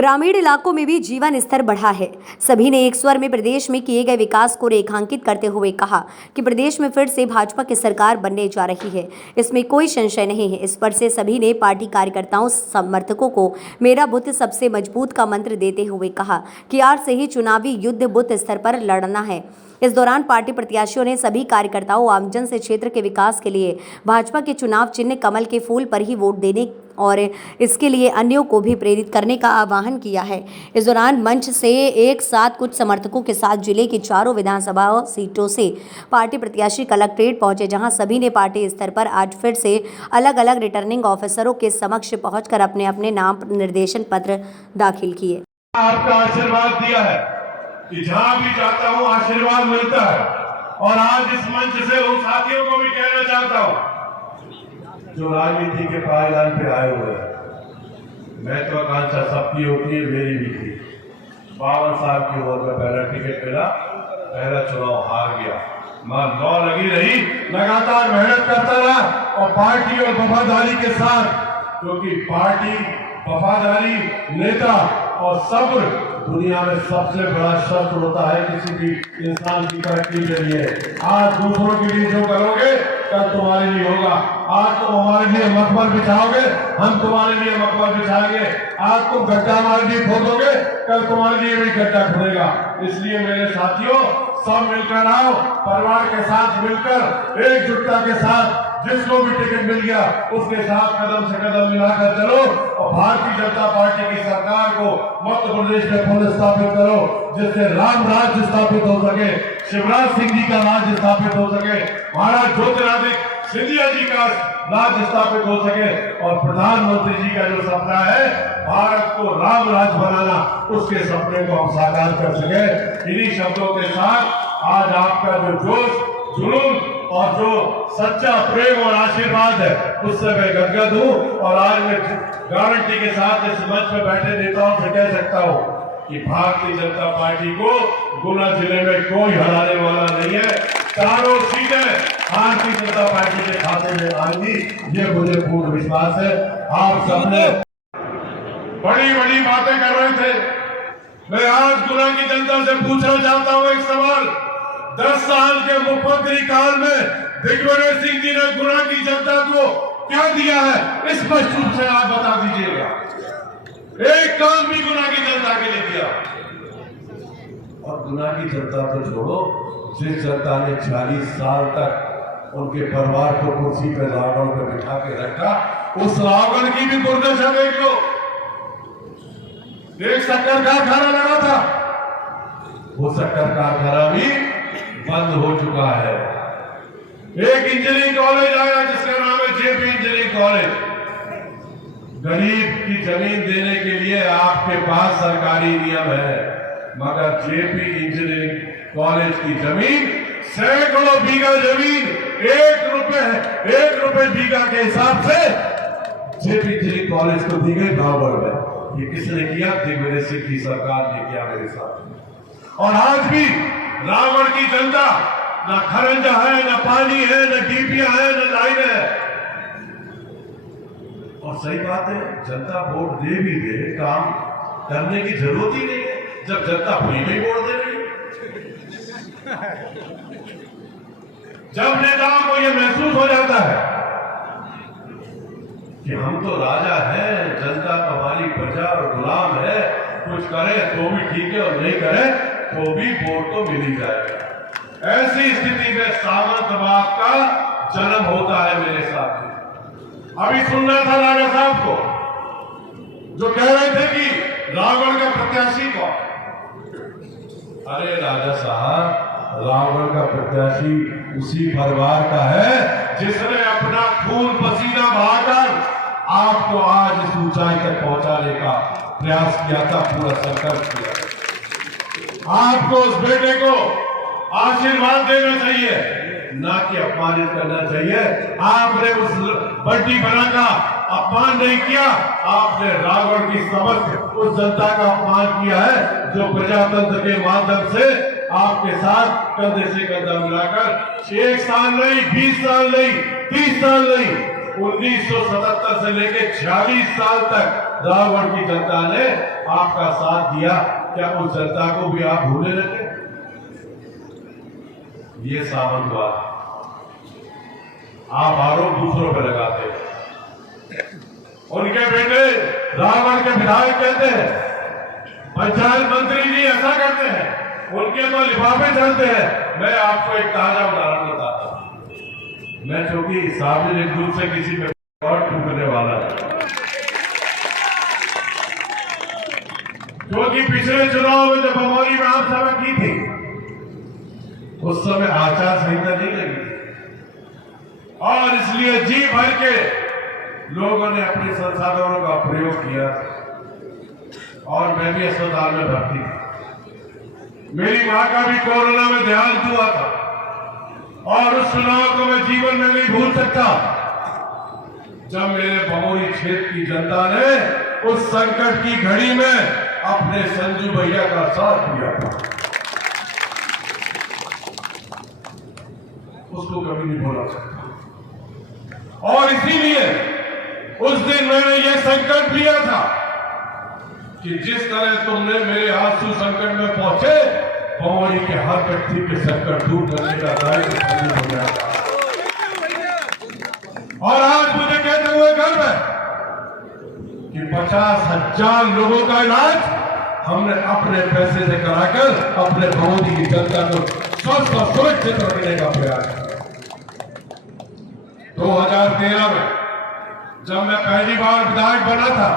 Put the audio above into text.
ग्रामीण इलाकों में भी जीवन स्तर बढ़ा है। सभी ने एक स्वर में प्रदेश में किए गए विकास को रेखांकित करते हुए कहा कि प्रदेश में फिर से भाजपा की सरकार बनने जा रही है। इसमें कोई संशय नहीं है। इस पर से सभी ने पार्टी कार्यकर्ताओं समर्थकों को मेरा बूथ सबसे मजबूत का मंत्र देते हुए कहा कि आज से ही चुनावी युद्ध बूथ स्तर पर लड़ना है। इस दौरान पार्टी प्रत्याशियों ने सभी कार्यकर्ताओं आमजन से क्षेत्र के विकास के लिए भाजपा के चुनाव चिन्ह कमल के फूल पर ही वोट देने और इसके लिए अन्यों को भी प्रेरित करने का आह्वान किया है। इस दौरान मंच से एक साथ कुछ समर्थकों के साथ जिले की चारों विधानसभा सीटों से पार्टी प्रत्याशी कलेक्ट्रेट पहुंचे, जहां सभी ने पार्टी स्तर पर आज फिर से अलग अलग रिटर्निंग ऑफिसरों के समक्ष पहुंचकर अपने अपने नाम निर्देशन पत्र दाखिल किए। आपका आशीर्वाद दिया है कि जहां भी जाता हूं आशीर्वाद मिलता है, और आज इस मंच से उन साथियों को भी कहना चाहता हूं जो राजनीति के पायदान पे आए हुए हैं। महत्वाकांक्षा सबकी होती है, मेरी भी थी। 52 साल की उम्र में पहला टिकट मिला, पहला चुनाव हार गया। मां लौ लगी रही, लगातार मेहनत करता रहा और पार्टी और वफादारी के साथ, क्योंकि पार्टी, वफादारी, नेता और सब्र दुनिया में सबसे बड़ा शर्त होता है किसी भी इंसान की तरक्की के लिए। आज दूसरों के लिए जो करोगे कल तुम्हारे लिए होगा। आज तुम हमारे लिए मकबर बिछाओगे, हम तुम्हारे लिए मकबर बिछाएंगे। आज तुम गड्ढा हमारे लिए खोदोगे, कल तुम्हारे लिए भी गड्ढा खुदेगा। इसलिए मेरे साथियों, सब मिलकर आओ, परिवार के साथ मिलकर एकजुटता के साथ जिसको भी टिकट मिल गया उसके साथ कदम से कदम मिलाकर चलो और भारतीय जनता पार्टी की सरकार को मध्य प्रदेश में पुनः स्थापित करो, जिससे राम राज्य स्थापित हो सके, शिवराज सिंह जी का राज्य स्थापित हो सके, महाराज ज्योतिरादित्य सिंधिया जी का राज्य स्थापित हो सके, और प्रधानमंत्री जी का जो सपना है भारत को राम राज्य बनाना, उसके सपने को हम साकार कर सके। इन्हीं शब्दों के साथ आज आपका जो जोश, जुनून और जो सच्चा प्रेम और आशीर्वाद है उससे मैं गदगद हूं, और आज मैं गारंटी के साथ इस मंच पर बैठे नेताओं से कह सकता हूं कि भारतीय जनता पार्टी को गुना जिले में कोई हराने वाला नहीं है। चारों सीटें भारतीय जनता पार्टी के खाते में आएंगी, ये मुझे पूर्ण विश्वास है। आप सबने बड़ी बड़ी बातें कर रहे थे, मैं आज गुना की जनता से पूछना चाहता हूं एक सवाल। 10 साल के मुख्यमंत्री काल में दिग्विजय सिंह जी ने गुना की जनता को क्या दिया है, स्पष्ट रूप से आप बता दीजिएगा। एक काम भी गुना की जनता के लिए किया। और गुना की जनता तो छोड़ो, जिस जनता ने 40 साल तक उनके परिवार को कुर्सी पर रावण पर बिठा के रखा, उस रावण की भी दुर्दशा देख लो। एक शक्कर कारखाना लगा था, वो शक्कर कारखाना भी बंद हो चुका है। एक इंजीनियरिंग कॉलेज आया जिसका नाम है जेपी इंजीनियरिंग कॉलेज। गरीब की जमीन देने के लिए आपके पास सरकारी नियम है, मगर जेपी इंजीनियरिंग कॉलेज की जमीन, सैकड़ों बीघा जमीन, 1 रुपए बीघा के हिसाब से जेपी इंजीनियरिंग कॉलेज को दी गई नवंबर में। ये किसने किया? दिग्विजय सिंह की सरकार ने किया मेरे साथ। और आज भी रावण की जनता, न खरंजा है, न पानी है, न डीपिया है, न लाइन है। और सही बात है, जनता वोट दे भी दे, काम करने की जरूरत ही नहीं है जब जनता फ्री में वोट दे रही है। जब नेताओं को यह महसूस हो जाता है कि हम तो राजा हैं, जनता हमारी प्रजा और गुलाम है, कुछ करे तो भी ठीक है और नहीं करे तो भी वोट तो मिल ही जाएगा। ऐसी स्थिति में सामंतवाद का जन्म होता है मेरे साथ। अभी सुनना था राजा साहब को जो कह रहे थे कि रावण का प्रत्याशी कौन? अरे राजा साहब, रावण का प्रत्याशी उसी परिवार का है जिसने अपना खून पसीना बहाकर आपको आज इस ऊंचाई तक पहुंचाने का प्रयास किया था, पूरा संकल्प किया। आपको उस बेटे को आशीर्वाद देना चाहिए, ना कि अपमानित करना चाहिए। आपने उस बंटी बना का अपमान नहीं किया, आपने रावण की समस्त उस जनता का अपमान किया है जो प्रजातंत्र के माध्यम से आपके साथ कंधे से कंधा मिलाकर 1 साल नहीं, 20 साल नहीं, 30 साल नहीं, 1977 से लेकर 46 साल तक रावण की जनता ने आपका साथ दिया, क्या उस जनता को भी आप भूलने लगे? ये सामंतवाद है। आप आरोप दूसरों पर लगाते हैं। उनके बेटे रावण के विधायक कहते हैं, पंचायत मंत्री जी ऐसा करते हैं, उनके तो लिफाफे चलते हैं। मैं आपको एक ताजा उदाहरण बताता हूं। मैं चूंकि सार्वजनिक रूप से किसी पे और टूटने वाला है, क्योंकि पिछले चुनाव में जब बमौली में आम सभा की थी, उस समय आचार संहिता नहीं लगी थी, और इसलिए जी भर के लोगों ने अपने संसाधनों का प्रयोग किया और मैं भी अस्पताल में भर्ती थी। मेरी मां का भी कोरोना में देहांत हुआ था और उस चुनाव को मैं जीवन में नहीं भूल सकता, जब मेरे बमौली क्षेत्र की जनता ने उस संकट की घड़ी में अपने संजू भैया का साथ दिया था। उसको कभी नहीं भूला सकता। और इसीलिए उस दिन मैंने ये संकल्प लिया था कि जिस तरह तुमने मेरे आंसू संकट में पहुंचे, बमौली के हर व्यक्ति के संकट दूर करने का दायित्व हो गया। और आज मुझे कहते हुए गर्व है कि 50,000 लोगों का इलाज हमने अपने पैसे से कराकर अपने बमौली की जनता को स्वस्थ और सुरक्षित रखने का प्रयास किया। 2013 में जब मैं पहली बार विधायक बना था,